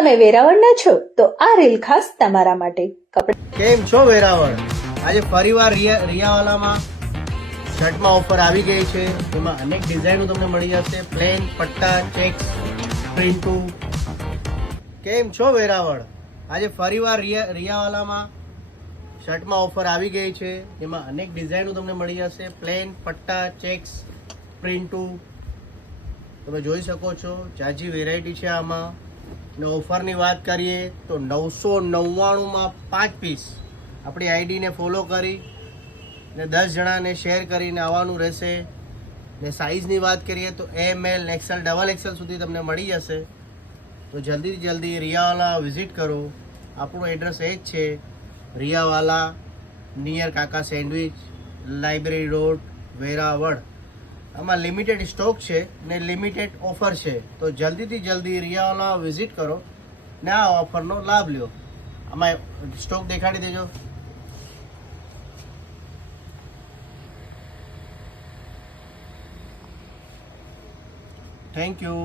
તમે વેરાવળના છો તો આ રીલ ખાસ તમારા માટે. કેમ છો વેરાવળ? આજે ફરીવાર રિયાવાલામાં શર્ટમાં ઓફર આવી ગઈ છે. એમાં અનેક ડિઝાઇનો તમને મળી જશે, પ્લેન, પટ્ટા, ચેક્સ, પ્રિન્ટુ. કેમ છો વેરાવળ? આજે ફરીવાર રિયાવાલામાં શર્ટમાં ઓફર આવી ગઈ છે. એમાં અનેક ડિઝાઇનો તમને મળી જશે, પ્લેન, પટ્ટા, ચેક્સ, પ્રિન્ટુ. તમે જોઈ શકો છો જાજી વેરાયટી છે આમાં. ને ઓફરની વાત કરીએ તો 999માં 5 પીસ. આપણી આઈડીને ફોલો કરી ને 10 જણાને શેર કરીને આવવાનું રહેશે. ને સાઇઝની વાત કરીએ તો એમ, એલ, એક્સએલ, ડબલ એક્સએલ સુધી તમને મળી જશે. તો જલ્દીથી જલ્દી રિયાવાલા વિઝિટ કરો. આપણું એડ્રેસ એ જ છે, રિયાવાલા નિયર કાકા સેન્ડવિચ, લાઇબ્રેરી રોડ, વેરાવળ. આમાં લિમિટેડ સ્ટોક છે ને લિમિટેડ ઓફર છે. તો જલ્દીથી જલ્દી રિયાવાલા વિઝિટ કરો ને આ ઓફરનો લાભ લ્યો. આમાં સ્ટોક દેખાડી દેજો. Thank you.